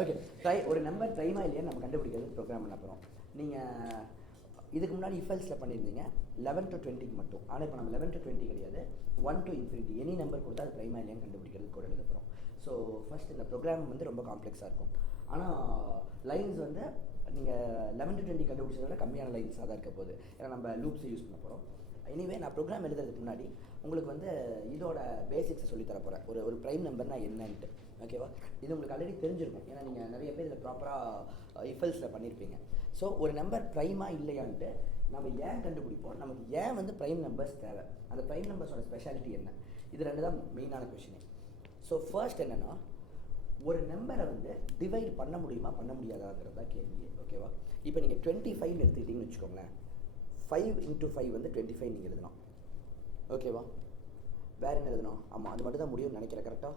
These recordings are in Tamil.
ஓகே, ஒரு நம்பர் ப்ரைமா இல்லையா நம்ம கண்டுபிடிக்கிறது ப்ரோக்ராம் பண்ண போகிறோம். நீங்கள் இதுக்கு முன்னாடி இஃபெல்ஸில் பண்ணியிருந்தீங்க 11 to 20க்கு மட்டும். ஆனால் இப்போ நம்ம 11 to 20 கிடையாது, 1 to infinity எனி நம்பர் கொடுத்தா அது ப்ரைமா இல்லையான்னு கண்டுபிடிக்கிறது கூட எழுத போகிறோம். ஸோ ஃபர்ஸ்ட் இந்த ப்ரோக்ராம் வந்து ரொம்ப காம்ப்ளெக்ஸாக இருக்கும். ஆனால் லைன்ஸ் வந்து நீங்கள் 11 to 20 கண்டுபிடிச்சதை விட கம்மியான லைன்ஸாக தான் இருக்க போகுது. ஏன்னா நம்ம லூப்ஸை யூஸ் பண்ண போகிறோம். எனிவே நான் ப்ரோக்ராம் எழுதுறதுக்கு முன்னாடி உங்களுக்கு வந்து இதோட பேசிக்ஸை சொல்லித்தர போகிறேன். ஒரு ப்ரைம் நம்பர்னா என்னன்ட்டு. ஓகேவா? இது உங்களுக்கு ஆல்ரெடி தெரிஞ்சிருக்கும். ஏன்னா நீங்கள் நிறைய பேர் இதில் ப்ராப்பராக இஃபெல்ஸில் பண்ணியிருப்பீங்க. ஸோ ஒரு நம்பர் ப்ரைமா இல்லையான்ட்டு நம்ம ஏன் கண்டுபிடிப்போம், நமக்கு ஏன் வந்து ப்ரைம் நம்பர்ஸ் தேவை, அந்த ப்ரைம் நம்பர்ஸோட ஸ்பெஷாலிட்டி என்ன, இது ரெண்டு தான் மெயினான கொஷினே. ஸோ ஃபர்ஸ்ட் என்னென்னா, ஒரு நம்பரை வந்து டிவைட் பண்ண முடியுமா பண்ண முடியாதாங்கிறது தான் கேள்வி. ஓகேவா? இப்போ நீங்கள் 25 எடுத்துக்கிட்டிங்கன்னு வச்சுக்கோங்களேன். 5 into 5 வந்து 25 நீங்கள் எழுதணும். ஓகேவா? வேறு என்ன எழுதணும்? ஆமாம், அது மட்டும் தான் முடியும்னு நினைக்கிறேன். கரெக்டாக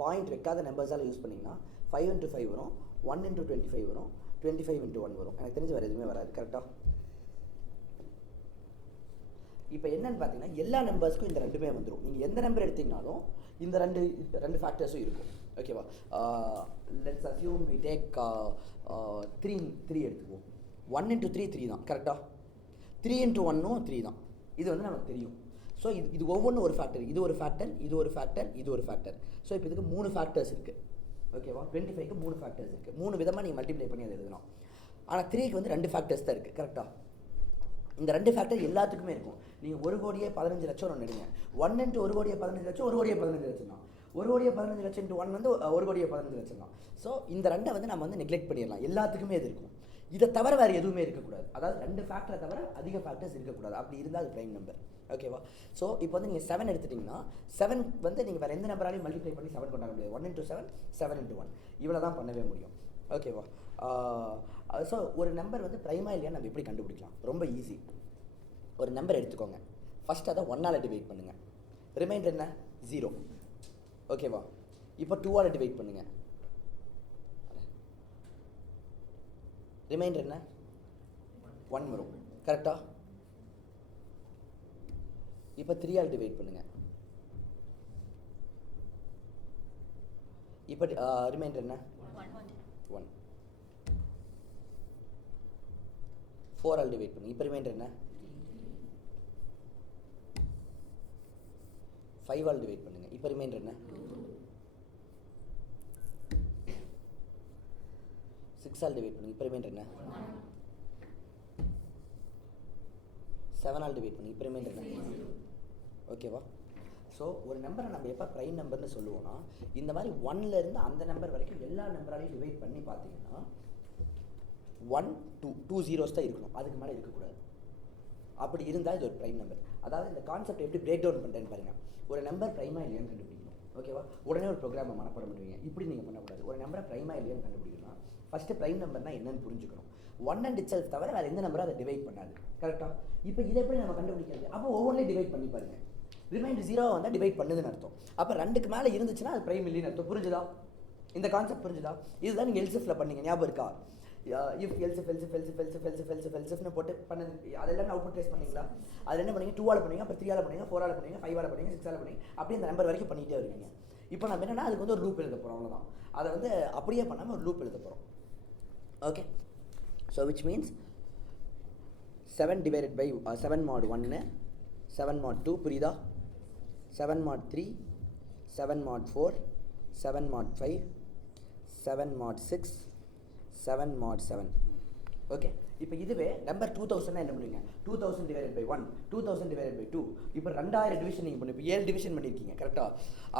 பாயிண்ட் வைக்காத நம்பர்ஸால் யூஸ் பண்ணிங்கன்னா 5 into 5 வரும், 1 into 25 வரும், 25 into 1 வரும். எனக்கு தெரிஞ்சு வேறு எதுவுமே வராது. கரெக்டாக? இப்போ என்னன்னு பார்த்தீங்கன்னா, எல்லா நம்பர்ஸ்க்கும் இந்த ரெண்டுமே வந்துடும். நீங்கள் எந்த நம்பர் எடுத்தீங்கனாலும் இந்த ரெண்டு ஃபேக்டர்ஸும் இருக்கும். ஓகேவா? லெட்ஸ் அஸ்யூம் வி டேக் 3 எடுத்துக்குவோம். 1 into 3 3 தான். கரெக்டாக? 3 into 1ம் 3 தான். இது வந்து நமக்கு தெரியும். ஸோ இது ஒவ்வொன்றும் ஒரு ஃபேக்டர். இது ஒரு ஃபேக்டர், இது ஒரு ஃபேக்டர், இது ஒரு ஃபேக்டர். ஸோ இப்போ இதுக்கு 3 ஃபேக்டர்ஸ் இருக்குது. ஓகேவா? 25க்கு 3 ஃபேக்டர்ஸ் இருக்குது. 3 விதமாக நீங்கள் மல்டிப்ளை பண்ணி அதை எழுதணும். ஆனால் 3க்கு வந்து 2 ஃபேக்டர்ஸ் தான் இருக்குது. கரெக்டாக? இந்த 2 ஃபேக்டர் எல்லாத்துக்குமே இருக்கும். நீங்கள் 1,15,00,000 ஒன்று எடுங்க. 1 into 1,15,00,000 1,15,00,000 தான். 1,15,00,000 into 1 வந்து 1,15,00,000 தான். ஸோ இந்த 2 வந்து நம்ம வந்து நெக்லெக்ட் பண்ணிடலாம். எல்லாத்துக்குமே இது இருக்கும். இதை தவிர வேறு எதுவுமே இருக்கக்கூடாது. அதாவது 2 ஃபேக்டரை தவிர அதிக ஃபேக்டர்ஸ் இருக்கக்கூடாது. அப்படி இருந்தால் அது ப்ரைம் நம்பர். ஓகேவா? ஸோ இப்போ வந்து நீங்கள் 7 எடுத்துட்டிங்கன்னா 7 வந்து நீங்கள் வேறு எந்த நம்பராலையும் மல்டிப்ளை பண்ணி 7 கொண்டாட முடியாது. 1 into 7 7 into 1 இவ்வளோ தான் பண்ணவே முடியும். ஓகேவா? ஸோ ஒரு நம்பர் வந்து ப்ரைமா இல்லையா நம்ம எப்படி கண்டுபிடிக்கலாம்? ரொம்ப ஈஸி. ஒரு நம்பர் எடுத்துக்கோங்க. ஃபஸ்ட் அதை 1ஆல் டிவைட் பண்ணுங்கள். ரிமைண்டர் என்ன? 0. ஓகேவா? இப்போ 2ஆல் டிவைட் பண்ணுங்கள். ரிமைண்டர் என்ன? 1 வரும். கரெக்டாக? இப்போ 3ஆல் டிவைட் பண்ணுங்கள். இப்போ ரிமைண்டர் என்ன? 1. 4ஆல் டிவைட் பண்ணுங்கள். இப்போ ரிமைண்டர் என்ன? 5ஆல் டிவைட் பண்ணுங்கள். இப்போ ரிமைண்டர் என்ன? 6ஆல் டிவைட் பண்ணுங்கள். இப்போ ரிமைண்டர் என்ன? 7ஆல் டிவைட் பண்ணுங்கள். இப்போ ரிமைண்டர் என்ன? ஓகேவா? ஸோ ஒரு நம்பரை நம்ம எப்போ ப்ரைம் நம்பர்னு சொல்லுவோம்னா, இந்த மாதிரி 1லேருந்து அந்த நம்பர் வரைக்கும் எல்லா நம்பராலையும் டிவைட் பண்ணி பார்த்தீங்கன்னா 1 2 zeros தான் இருக்கணும். அதுக்கு மேலே இருக்கக்கூடாது. அப்படி இருந்தால் இது ஒரு ப்ரைம் நம்பர். அதாவது இந்த கான்செப்ட் எப்படி பிரேக் டவுன் பண்ணுறேன்னு பாருங்கள். ஒரு நம்பர் ப்ரைமா இல்லையான்னு கண்டுபிடிக்கணும். ஓகேவா? உடனே ஒரு ப்ரோக்ராமை மனப்பாடம் பண்ணுவீங்க. இப்படி நீங்கள் பண்ணக்கூடாது. ஒரு நம்பரை ப்ரைமா இல்லையான்னு கண்டுபிடிக்கணும்னா ஃபஸ்ட்டு ப்ரைம் நம்பர்னா என்னன்னு புரிஞ்சுக்கணும். 1 and itself தவிர வேறு எந்த நம்பரும் அதை டிவைட் பண்ணாது. கரெக்டாக? இப்போ இதை எப்படி நம்ம கண்டுபிடிக்கிறது? அப்போ ஒவ்வொன்றையும் டிவைட் பண்ணி பாருங்க. ரிமைண்டர் 0 வந்தால் டிவைட் பண்ணுதுன்னு அர்த்தம். அப்போ 2க்கு மேலே இருந்துச்சுன்னா அது ப்ரைம் இல்லைன்னு அர்த்தம். புரிஞ்சுதா? இந்த கான்செப்ட் புரிஞ்சுதா? இதுதான் நீங்கள் எல்சிஃப்ல பண்ணீங்க. ஞாபகம் இருக்கா? இஃப் எல்சிஃப்னு போட்டு பண்ணது அதெல்லாம் அவுட்புட் ட்ரேஸ் பண்ணீங்களா? அதில் என்ன பண்ணீங்க? 2ஆல் பண்ணுவீங்க, அப்புறம் 3ஆல் பண்ணுவீங்க, 4ஆல் பண்ணுவீங்க, 5ஆல் பண்ணுவீங்க, 6ஆல் பண்ணுவீங்க. அப்படியே இந்த நம்பர் வரைக்கும் பண்ணிகிட்டே வருவீங்க. இப்போ நம்ம என்னென்னா அதுக்கு வந்து ஒரு லூப் எழுத போகிறோம். அவ்வளோதான். அதை வந்து அப்படியே பண்ணாமல் ஒரு லூப் எழுத போகிறோம். Okay? So which means 7 divided by 7 mod 1, 7 mod 2, புரியுதா? 7 mod 3, 7 mod 4, 7 mod 5, 7 mod 6, 7 mod 7. Okay? இப்போ இதுவே நம்பர் 2000 என்ன பண்ணுவீங்க? 2000 divided by 1, 2000 divided by 2. இப்போ 2000 டிவிஷன் நீங்கள் பண்ணி இப்போ 7 டிவிஷன் பண்ணியிருக்கீங்க. கரெக்டாக?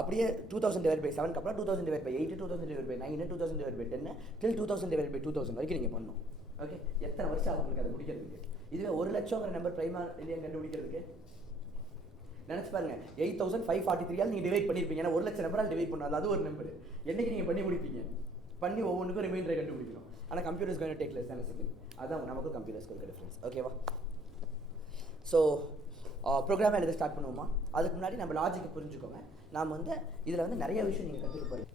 அப்படியே 2000 divided by 7 அப்புறம் 2000 divided by 8, 2000 divided by 9, 2000 divided by 10 till 2000 divided by 2000 வரைக்கும் நீங்கள் பண்ணணும். ஓகே? எத்தனை வருஷம் அவங்களுக்கு அதை முடிக்கிறதுக்கு? இதுவே 1,00,000 நம்பர் ப்ரைமா இல்லையா கண்டுபிடிக்கிறதுக்கு நினச்சி பாருங்க. 8543ஆல் நீங்கள் டிவைட் பண்ணியிருப்பீங்க. ஏன்னா 1,00,000 நம்பரால் டிவைட் பண்ணாது. அது ஒரு நம்பர். என்றைக்கு நீங்கள் பண்ணி முடிப்பீங்க? பண்ணி ஒவ்வொன்றுக்கும் ரிமைண்டரை கண்டுபிடிக்கணும். ஆனால் computers going to take less than a second. அதான் நமக்கு கம்ப்யூட்டர்ஸ்க்கு இருக்க டிஃப்ரென்ஸ். ஓகேவா? ஸோ ப்ரோக்ராம் எழுத ஸ்டார்ட் பண்ணுவோமா? அதுக்கு முன்னாடி நம்ம லாஜிக்கை புரிஞ்சுக்கோங்க. நாம் வந்து இதில் வந்து நிறைய விஷயம் நீங்கள் கற்றுக்க போகிறீங்க.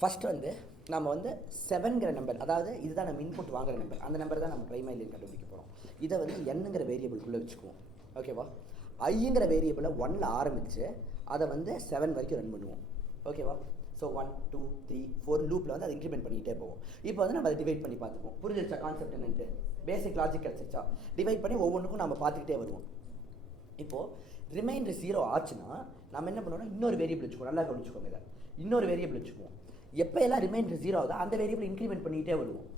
ஃபஸ்ட்டு வந்து நம்ம வந்து 7ங்கிற நம்பர், அதாவது இதுதான் நம்ம இன்புட் வாங்குற நம்பர். அந்த நம்பர் தான் நம்ம ப்ரைமா இல்லைன்னு கண்டுபிடிக்க போகிறோம். இதை வந்து என்னங்கிற வேரியபிள்குள்ளே வச்சுக்குவோம். ஓகேவா? ஐங்கிற வேரியபிளை 1ல் ஆரம்பித்து அதை வந்து 7 வரைக்கும் ரன் பண்ணுவோம். ஓகேவா? ஸோ 1 2 3 4 லூப்பில் வந்து அதை இன்க்ரிமெண்ட் பண்ணிக்கிட்டே போவோம். இப்போ வந்து நம்ம அதை டிவைட் பண்ணி பார்த்துப்போம். புரிஞ்சிருச்சா கான்செப்ட் என்னன்ட்டு? பேசிக் லாஜிக் கிடச்சிருச்சா? டிவைட் பண்ணி ஒவ்வொன்றுக்கும் நம்ம பார்த்துக்கிட்டே வருவோம். இப்போது ரிமைண்டர் 0 ஆச்சுன்னா நம்ம என்ன பண்ணுவோம்னா இன்னொரு வேரியபிள் வச்சுக்குவோம். நல்லா கவனிச்சுக்கோங்க. இதை இன்னொரு வேரியபிள் வச்சுக்குவோம். எப்போ எல்லாம் ரிமைண்டர் 0 ஆகுதோ அந்த வேரியபிள் இன்க்ரிமெண்ட் பண்ணிக்கிட்டே வருவோம்.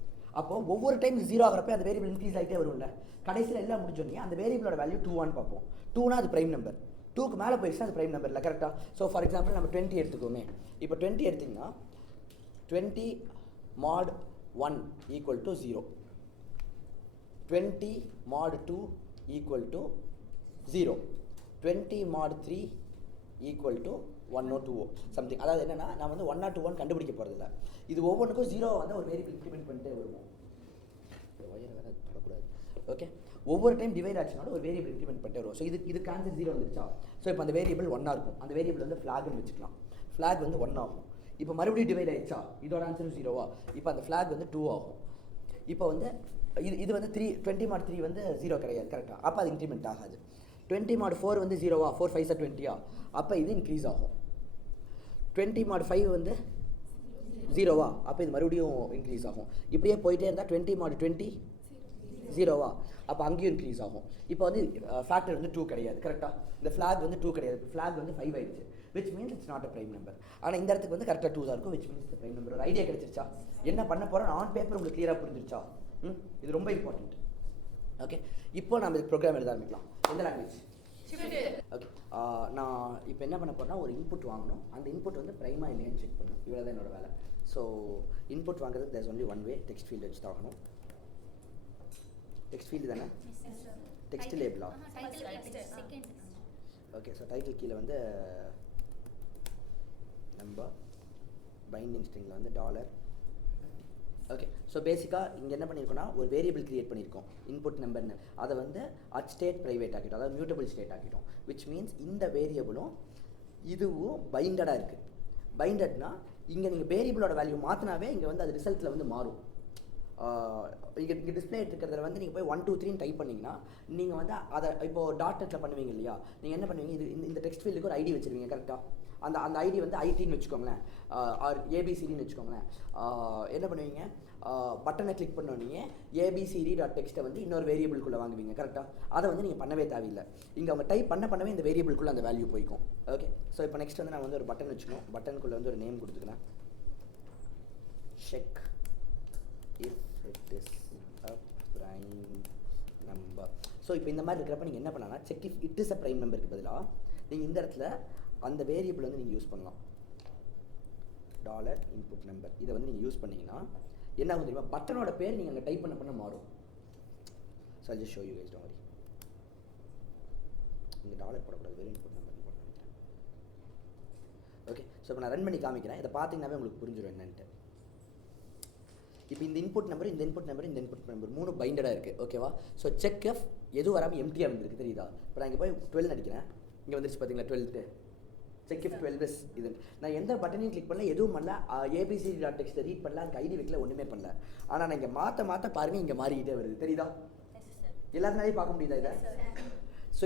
அப்போது ஒவ்வொரு டைம் 0 ஆகிறப்ப அந்த வேரியபிள் இன்க்ரீஸ் ஆகிட்டே வரும்ல. கடைசியில் எல்லாம் முடிஞ்சோடனே அந்த வேரியபிளோட வேல்யூ 2 பார்ப்போம். 2னா அது ப்ரைம் நம்பர். 2க்கு மேலே போயிடுச்சுன்னா அது ப்ரைம் நம்பர் இல்லை. கரெக்டாக? ஸோ ஃபார் எக்ஸாம்பிள் நம்ம 20 எடுத்துக்கோமே. இப்போ 20 எடுத்திங்கன்னா 20 mod 1 equal to 0, 20 mod 2 equal to 0, 20 mod 3 equal to 1 or 2 something. அதாவது என்னென்னா நான் வந்து 1 or 2 கண்டுபிடிக்க போகிறதில்ல. இது ஒவ்வொன்றுக்கும் 0 வந்து ஒரு வேரியபிள் இன்க்ரிமெண்ட் பண்ணிட்டே வருவோம். ஒயர் வேறு தொடக்கூடாது. ஓகே, ஒவ்வொரு டைம் டிவைட் ஆச்சுனாலும் ஒரு வேரியபிள் இன்க்ரிமெண்ட் பண்ணிட்டே வரும். ஸோ இதுக்கு ஆன்சர் 0 வந்துருச்சா? ஸோ இப்போ அந்த வேரியபிள் 1 இருக்கும். அந்த வேரியபிள் வந்து ஃப்ளாக்னு வச்சுக்கலாம். ஃப்ளாக் வந்து 1 ஆகும். இப்போ மறுபடியும் டிவைட் ஆயிடுச்சா? இதோட ஆன்சரும் 0வா? இப்போ அந்த ஃப்ளாக் வந்து 2 ஆகும். இப்போ வந்து இது வந்து 20 mod 3 வந்து 0 கிடையாது. கரெக்டாக? அப்போ அது இன்க்ரிமெண்ட் ஆகாது. 20 mod 4 வந்து 0வா? 4 5 20ஆ? அப்போ இது இன்க்ரீஸ் ஆகும். 20 mod 5 வந்து 0வா? அப்போ இது மறுபடியும் இன்க்ரீஸ் ஆகும். இப்படியே போயிட்டே இருந்தால் 20 mod 20 0வா? அப்போ அங்கேயும் இன்க்ரீஸ் ஆகும். இப்போ வந்து ஃபேக்டர் வந்து 2 கிடையாது. கரெக்டாக? இந்த ஃப்ளாக் வந்து 2 கிடையாது. ஃப்ளாக் வந்து 5 ஆயிடுச்சு. Which means it's not a prime number. ஆனால் இந்த இடத்துக்கு வந்து கரெக்டாக 2 தான் இருக்கும். Which means prime number. ஒரு ஐடியா கிடைச்சிருச்சா? என்ன பண்ண போகிறோம் ஆன் பேப்பர் உங்களுக்கு கிளியராக புரிஞ்சிருச்சா? இது ரொம்ப இம்பார்ட்டன்ட். ஓகே, இப்போ நம்ம இது ப்ரோக்ராம் எழுத ஆரம்பிக்கலாம். எந்த லாங்குவேஜ்? ஓகே, நான் இப்போ என்ன பண்ண போகிறேன்னா ஒரு இன்புட் வாங்கணும். அந்த இன்புட் வந்து ப்ரைமா இல்லையான்னு செக் பண்ணணும். இவ்வளோ தான் என்னோட வேலை. ஸோ இன்புட் வாங்குறது there's only one way. Text field வச்சு தான் ஆகணும். டெக்ஸ்ட் ஃபீல்டு தானே? டெக்ஸ்ட் லேபிளா? ஓகே, ஸோ டைட்டில் கீழே வந்து நம்பர், பைண்டிங் ஸ்ட்ரிங்கில் வந்து டாலர். ஓகே, ஸோ பேசிக்காக இங்கே என்ன பண்ணியிருக்கோன்னா ஒரு வேரியபிள் கிரியேட் பண்ணியிருக்கோம் இன்புட் நம்பர்னு. அதை வந்து அட் ஸ்டேட் ப்ரைவேட் ஆக்கிட்டோம். அதாவது மியூட்டபிள் ஸ்டேட் ஆக்கிட்டோம். விச் மீன்ஸ் இந்த வேரியபிளும் இதுவும் பைண்டடாக இருக்குது. பைண்டட்னா இங்கே நீங்கள் வேரியபிளோட வேல்யூ மாற்றினாவே இங்கே வந்து அது ரிசல்ட்டில் வந்து மாறும். இங்கே டிஸ்பிளே இருக்கிறதுல வந்து நீங்கள் போய் 1 2 3 டைப் பண்ணிங்கன்னா நீங்கள் வந்து அதை இப்போது டாட் பண்ணுவீங்க இல்லையா? நீங்கள் என்ன பண்ணுவீங்க? இது இந்த டெக்ஸ்ட் ஃபீல்டுக்கு ஒரு ஐடி வச்சுருவீங்க. கரெக்டாக? அந்த ஐடி வந்து ஐடின்னு வச்சுக்கோங்களேன், ஆர் ஏபிசிடின்னு வச்சுக்கோங்களேன். என்ன பண்ணுவீங்க? பட்டனை கிளிக் பண்ணோன்னே abcd.txt வந்து இன்னொரு வேரியபிள்குள்ளே வாங்குவீங்க. கரெக்டாக? அதை வந்து நீங்கள் பண்ணவே தேவையில்லை. இங்கே அவங்க டைப் பண்ணவே இந்த வேரியபிள்குள்ளே அந்த வேல்யூ போய்க்கும். ஓகே, ஸோ இப்போ நெக்ஸ்ட் வந்து நான் வந்து ஒரு பட்டன் வச்சுக்கணும். பட்டனுக்குள்ளே வந்து ஒரு நேம் கொடுத்துக்கிறேன். Check if it is a prime number. So இப்போ இந்த மாதிரி இருக்கிறப்ப நீங்கள் என்ன பண்ணலாம்னா check if it is a prime நம்பருக்கு பதிலாக நீங்கள் இந்த இடத்துல அந்த வேரியபிள் வந்து நீங்கள் யூஸ் பண்ணலாம். டாலர் இன்புட் நம்பர் இதை வந்து நீங்கள் யூஸ் பண்ணிங்கன்னா என்ன ஆகும் தெரியுமா? பட்டனோட பேர் நீங்கள் அங்கே டைப் பண்ண மாறும். So I just show you guys, don't worry. இங்கே டாலர் போடக்கூடாது, வெறும் இன்புட் நம்பர் போட நினைக்கிறேன். ஓகே, ஸோ இப்போ நான் ரன் பண்ணி காமிக்கிறேன். இதை பார்த்தீங்கன்னாவே உங்களுக்கு புரிஞ்சிடும் என்னன்ட்டு. இப்போ இந்த இன்புட் நம்பர், இந்த இன்புட் நம்பர், இந்த இன்புட் நம்பர் 3 பைண்டடாக இருக்குது. ஓகேவா? ஸோ செக் எஃப் எதுவும் வராமல் எம்டியாக வந்துருக்கு. தெரியுதா? இப்போ நான் இங்கே போய் 12 அடிக்கிறேன். இங்கே வந்துருச்சு பார்த்தீங்களா 12. செக் இஃப் 12 இஸ் இது. நான் எந்த பட்டனையும் கிளிக் பண்ணல, எதுவும் பண்ணல, abcd.txt ரீட் பண்ணல, அதுக்கு ஐடி வைக்கல, ஒன்றுமே பண்ணல. ஆனால் நான் இங்கே மாற்ற பாருங்கள் இங்கே மாறிக்கிட்டே வருது. தெரியுதா? எல்லாருனாலையும் பார்க்க முடியுதா இதை? ஸோ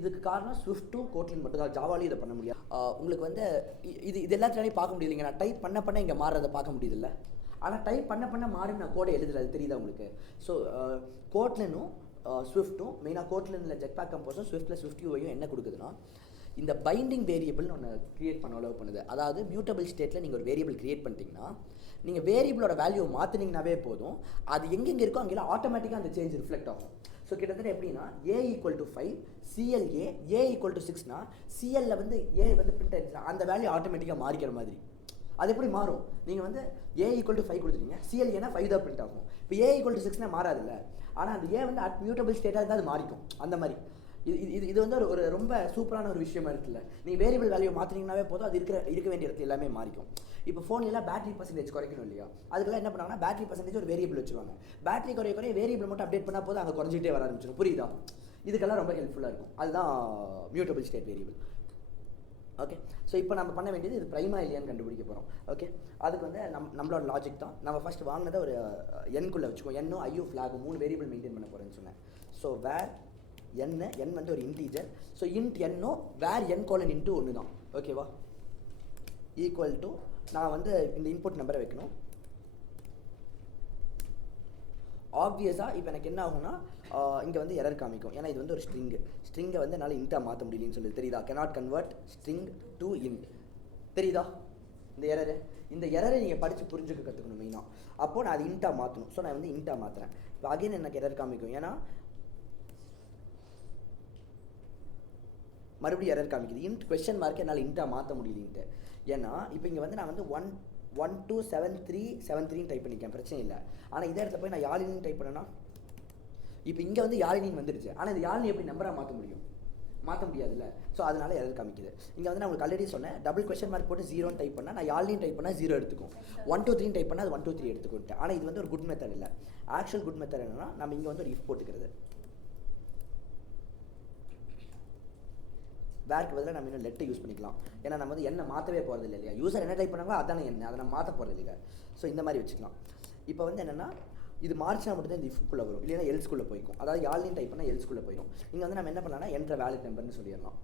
இதுக்கு காரணம் ஸ்விஃப்ட்டும் கோட்லின் மட்டும் தான். ஜாவாலையும் இதை பண்ண முடியாது. உங்களுக்கு வந்து இது எல்லாத்துனாலையும் பார்க்க முடியுதுங்க. நான் டைப் பண்ண இங்கே மாறுறதை பார்க்க முடியுதில்ல. ஆனால் டைப் பண்ண மாறி நான் கோடை எழுதுறது தெரியுதா உங்களுக்கு? ஸோ கோட்லினும் ஸ்விஃப்ட்டும், மெயினாக கோட்லினில் ஜெட்பேக் கம்போஸும் ஸ்விஃப்ட்டில் ஸ்விஃப்ட் யூஐயும் என்ன கொடுக்குதுன்னா இந்த பைண்டிங் வேரியபிள்னு ஒன்று க்ரியேட் பண்ண அலோவ் பண்ணுது. அதாவது மியூட்டபிள் ஸ்டேட்டில் நீங்கள் ஒரு வேரியபிள் க்ரியேட் பண்ணிட்டீங்கன்னா நீங்கள் வேரியபிளோட வேல்யூவை மாற்றினீங்கன்னாவே போதும், அது எங்கெங்கே இருக்கோ அங்கெல்லாம் ஆட்டோமேட்டிக்காக அந்த சேஞ்ச் ரிஃப்ளெக்ட் ஆகும். ஸோ கிட்டத்தட்ட எப்படின்னா a = 5 CLA a = 6னா CLல வந்து a வந்து பிரிண்ட் ஆயிடுச்சுன்னா அந்த வேல்யூ ஆட்டோமேட்டிக்காக மாறிக்கிற மாதிரி. அது எப்படி மாறும்? நீங்கள் வந்து a = 5 கொடுத்துட்டீங்க, CLAனா 5 தான் பிரிண்ட் ஆகும். இப்போ a = 6னா மாறாதுல்ல. ஆனால் அந்த a வந்து அட் மியூட்டபிள் ஸ்டேட்டாக இருந்தால் அது மாறிக்கும். அந்த மாதிரி இது வந்து ஒரு ரொம்ப சூப்பரான ஒரு விஷயமா இருக்குல்ல. நீங்கள் வேரியபிள் வேல்யூ மாற்றினீங்கன்னாவே போதும், அது இருக்க வேண்டிய இடத்துல எல்லாமே மாறிக்கும். இப்போ ஃபோன்லாம் பேட்டரி பர்சன்டேஜ் குறைக்கணும் இல்லையா? அதுக்கெல்லாம் என்ன பண்ணாங்கன்னா பேட்டரி பர்சன்டேஜ் ஒரு வேரியபிள் வச்சுருவாங்க. பேட்டரி குறைய வேரியபிள் மட்டும் அப்டேட் பண்ணால் போதும், அங்கே குறைஞ்சிட்டே வர ஆரம்பிச்சிடும். புரியுதா? இதுக்கெல்லாம் ரொம்ப ஹெல்ப்ஃபுல்லாக இருக்கும். அதுதான் mutable state variable. Okay, so இப்போ நம்ம பண்ண வேண்டியது இது ப்ரைமா இல்லையான்னு கண்டுபிடிக்க போகிறோம். ஓகே, அதுக்கு வந்து நம்மளோட லாஜிக் தான். நம்ம ஃபஸ்ட் வாங்கினதை ஒரு என்குள்ளே வச்சுக்கோ. என்னோ ஐயோ ஃப்ளாக் 3 வேரியபிள் மெயின்டைன் பண்ண போகிறேன்னு சொன்னேன். ஸோ வேர் n வந்து ஒரு இன்டீஜர். ஸோ இன்ட் என்னோ வேர் n:1 தான். ஓகேவா? ஈக்குவல் டு நான் வந்து இந்த இன்புட் நம்பரை வைக்கணும். ஆப்வியஸாக இப்போ எனக்கு என்ன ஆகும்னா இங்கே வந்து எரர் காமிக்கும். ஏன்னா இது வந்து ஒரு ஸ்ட்ரிங்கை வந்து என்னால் இன்ட்டாக மாற்ற முடியலன்னு சொல்லி தெரியுதா? cannot convert string to int. தெரியுதா இந்த எரரை நீங்கள் படித்து புரிஞ்சுக்க கற்றுக்கணும் மெயினாக. அப்போது நான் அது இன்ட்டாக மாற்றணும். ஸோ நான் வந்து இன்ட்டாக மாற்றுறேன். இப்போ அகைன் எனக்கு எரர் காமிக்கும். ஏன்னா மறுபடியும் எரர் காமிக்குது. இன்ட் கொஸ்டின் மார்க்கு என்னால் இன்ட்டாக மாற்ற முடியலன்ட்டு. ஏன்னா இப்போ இங்கே வந்து நான் வந்து 12737 டைப் பண்ணிக்கேன், பிரச்சனை இல்லை. ஆனால் இதே இடத்துல போய் நான் யாழினின்னு டைப் பண்ணேன்னா இப்போ இங்கே வந்து யாழினின்னு வந்துடுச்சு. ஆனால் இந்த யாழினி எப்படி நம்பராக மாற்ற முடியும்? மாற்ற முடியாதுல்ல. ஸோ அதனால எரர் காமிக்குது. இங்கே வந்து நான் உங்களுக்கு ஆல்ரெடி சொன்னேன், டபுள் கொஸ்டின் மார்க் போட்டு 0 டைப் பண்ணால் நான் யாழினின்னு டைப் பண்ணால் 0 எடுத்துக்கும். 1 2 3 டைப் பண்ணால் அது 1 2 3 எடுத்துக்கிட்டேன். ஆனால் இது வந்து ஒரு குட் மெத்தட் இல்லை. ஆக்சுவல் குட் மெத்தட் என்னன்னா நம்ம இங்கே வந்து ஒரு இஃப் போட்டுக்கிறது. வேர்க்கு பதிலாக நம்ம இன்னும் லெட்டை யூஸ் பண்ணிக்கலாம். ஏன்னா நம்ம வந்து என்ன மாற்றவே போகிறது இல்லை இல்லையா? யூசர் என்ன டைப் பண்ணாங்களோ அதானே என்ன, அதை நம்ம மாற்ற போகிறது இல்லை. ஸோ இந்த மாதிரி வச்சுக்கலாம். இப்போ வந்து என்னென்னா இது மார்ச்னா மட்டும் தான் இந்த இஃப்குள்ளே வரும், இல்லைன்னா எல்ஸ்குள்ளே போய்க்கும். அதாவது யாழ்லையும் டைப் பண்ணால் எல்ஸ்குள்ளே போயிடும். இங்கே வந்து நம்ம என்ன பண்ணலாம்னா என்ட்ர வேலிட் நம்பர்னு சொல்லிடலாம்.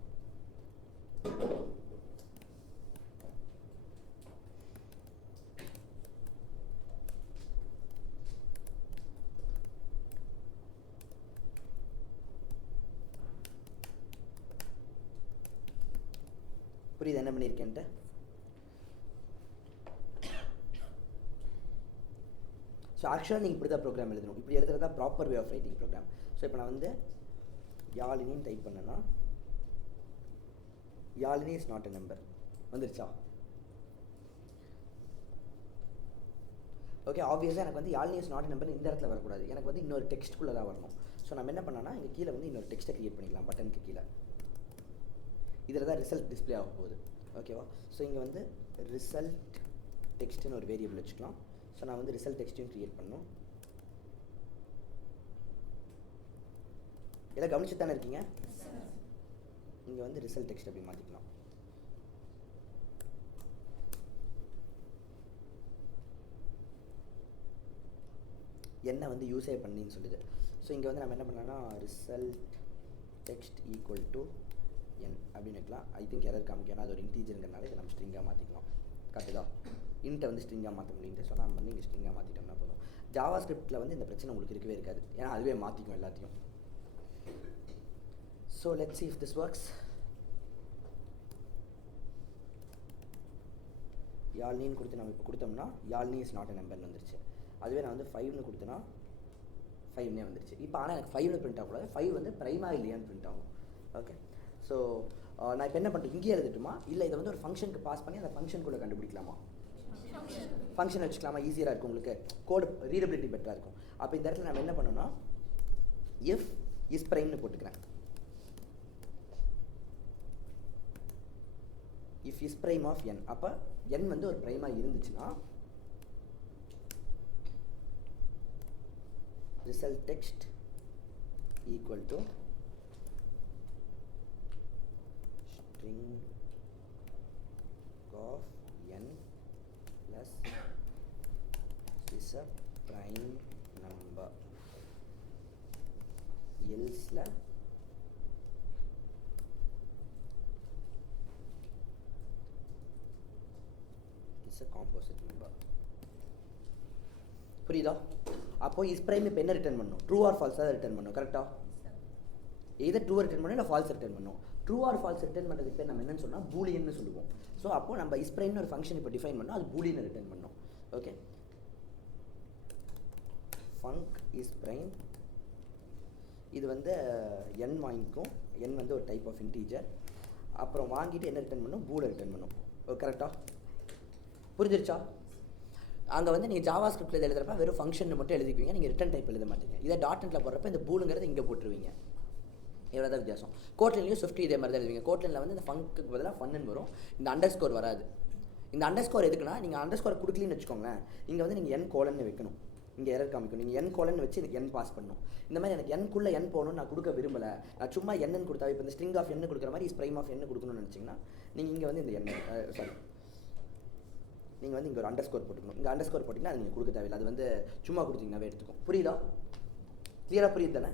புரியுது என்ன பண்ணியிருக்கேன்ட்டு? ஸோ ஆக்சுவலாக நீங்கள் இப்படி தான் ப்ரோக்ராம் எழுதணும். இப்படி எழுதுறது தான் proper way of writing program. So இப்போ நான் வந்து யாழினின்னு டைப் பண்ணேன்னா யாழினி இஸ் நாட் எ நம்பர் வந்துருச்சா? ஓகே, ஆப்வியஸாக எனக்கு வந்து யாழினி இஸ் நாட் எ நம்பர் இந்த இடத்துல வரக்கூடாது. எனக்கு வந்து இன்னொரு டெக்ஸ்ட்டுக்குள்ளே தான் வரணும். ஸோ நம்ம என்ன பண்ணோன்னா இங்கே கீழே வந்து இன்னொரு டெக்ஸ்ட்டை க்ரியேட் பண்ணிக்கலாம். பட்டனுக்கு கீழே இதில் தான் ரிசல்ட் டிஸ்பிளே ஆக போகுது. ஓகேவா? ஸோ இங்கே வந்து ரிசல்ட் டெக்ஸ்ட்டுன்னு ஒரு வேரியபிள் வச்சுக்கலாம். ஸோ நான் வந்து ரிசல்ட் டெக்ஸ்ட்டையும் க்ரியேட் பண்ணணும். எல்லாம் கவனிச்சு தானே இருக்கீங்க? இங்கே வந்து ரிசல்ட் டெக்ஸ்ட் அப்படி மாற்றிக்கலாம். என்ன வந்து யூஸே பண்ணின்னு சொல்லுது. ஸோ இங்கே வந்து நம்ம என்ன பண்ணலாம்னா result text equal to n அப்படின்னு வைக்கலாம். ஐ திங்க் எரர் காமிக்கும். அது ஒரு இன்டீஜருங்கிறனால இதை நம்ம ஸ்ட்ரிங்காக மாற்றிக்கலாம். கரெக்டுதா? இன்ட்டை வந்து ஸ்ட்ரிங்காக மாற்ற முடியும்ட்டு சொன்னால் நம்ம வந்து இங்கே ஸ்ட்ரிங்காக மாற்றிட்டோம்னா போதும். ஜாவா ஸ்கிரிப்டில் வந்து இந்த பிரச்சனை உங்களுக்கு இருக்கவே இருக்காது. ஏன்னா அதுவே மாற்றிக்கும் எல்லாத்தையும். So let's see if this works. யாழ்னின்னு கொடுத்து நம்ம இப்போ கொடுத்தோம்னா யாழ்னி இஸ் நாட் எ நம்பர்னு வந்துருச்சு. அதுவே நான் வந்து 5ன்னு கொடுத்தேன்னா 5னே வந்துருச்சு. இப்போ ஆனால் எனக்கு 5னு பிரிண்ட் ஆகக்கூடாது. 5 வந்து ப்ரைமா இல்லையான்னு பிரிண்ட் ஆகும். ஓகே, ஸோ நான் இப்போ என்ன பண்ணுறேன், இங்கேயே எழுதிட்டுமா இல்லை இதை வந்து ஒரு ஃபங்க்ஷனுக்கு பாஸ் பண்ணி அந்த ஃபங்க்ஷனுக்குள்ளே கண்டுபிடிக்கலாமா? ஃபங்க்ஷன் வச்சுக்கலாமா? ஈஸியாக இருக்கும் உங்களுக்கு, கோடு ரீடபிலிட்டி பெட்டராக இருக்கும். அப்போ இந்த இடத்துல நம்ம என்ன பண்ணோம்னா இஃப் இஸ் ப்ரைம்னு போட்டுக்கிறேன். If is prime of n, அப்போ n வந்து ஒரு ப்ரைமாக இருந்துச்சுன்னா result text equal to string of n plus is a prime number, else la is a composite number. புரியுதா? அப்போ இஸ் பிரைம் இப்போ என்ன ரிட்டர்ன் பண்ணும்? ட்ரூ ஆர் ஃபால்ஸ் தான் ரிட்டர்ன் பண்ணும். கரெக்டாக? எதர் ட்ரூ ரிட்டர்ன் பண்ணணும் இல்லை ஃபால்ஸ் ரிட்டர்ன் பண்ணும். ட்ரூ ஆர் ஃபால்ஸ் ரிட்டர்ன் பண்ணுறதுக்கு பேர் நம்ம என்னன்னு சொன்னால் பூலியன்னு சொல்லுவோம். ஸோ அப்போ நம்ம இஸ் பிரைம்னு ஒரு ஃபங்க்ஷன் இப்போ டிஃபைன் பண்ணோம், அது பூலியன் ரிட்டர்ன் பண்ணோம். ஓகே, ஃபங்க் இஸ் பிரைம் இது வந்து n வாங்கிக்கும். n வந்து ஒரு டைப் ஆஃப் இன்டீஜர். அப்புறம் வாங்கிட்டு என்ன ரிட்டர்ன் பண்ணும்? பூலை ரிட்டர்ன் பண்ணும். கரெக்டாக புரிஞ்சிருச்சா? அங்கே வந்து நீங்கள் ஜாவா ஸ்கிரிப்டில் எழுதுறப்ப வெறும் ஃபங்க்ஷன் மட்டும் எழுதிக்குவீங்க, நீங்கள் ரிட்டர்ன் டைப் எழுத மாட்டீங்க. இதை டாட் போடுறப்ப இந்த பூலுங்கிறது இங்கே போட்டுருவீங்க. இவ்வளோ தான் வித்தியாசம். கோட்லின்லையும் ஸ்விஃப்ட் இதே மாதிரி தான் எழுதுவீங்க. கோட்லினில் வந்து இந்த ஃபங்க்கு பதிலாக ஃபன்னு வரும், இந்த அண்டர்ஸ்கோர் வராது. இந்த அண்டர்ஸ்கோர் எதுக்குன்னா நீங்கள் அண்டர்ஸ்கோர் கொடுக்கலன்னு வச்சுக்கோங்களேன், இங்கே வந்து நீங்கள் n கோலன்னு வைக்கணும். இங்கே எரர் காமிக்கும். நீங்கள் n கோலன்னு வச்சு எனக்கு n பாஸ் பண்ணணும். இந்த மாதிரி எனக்கு n-குள்ளே n போகணும்னு நான் கொடுக்க விரும்பலை, நான் சும்மா n கொடுத்தா இப்போ இந்த ஸ்ட்ரிங் ஆஃப் n கொடுக்குற மாதிரி இஸ் பிரைம் ஆஃப் n கொடுக்கணும்னு நினச்சிங்கன்னா நீங்கள் இங்கே வந்து இந்த நீங்கள் வந்து இங்கே ஒரு அண்டர்ஸ்கோர் போட்டுக்கணும். இங்கே அண்டர்ஸ்கோர் போட்டிங்கன்னா அது நீங்கள் கொடுக்க தேவையில்லை, அது வந்து சும்மா கொடுத்தீங்கன்னாவே எடுத்துக்கும். புரியுதா? கிளியராக புரியுது தானே?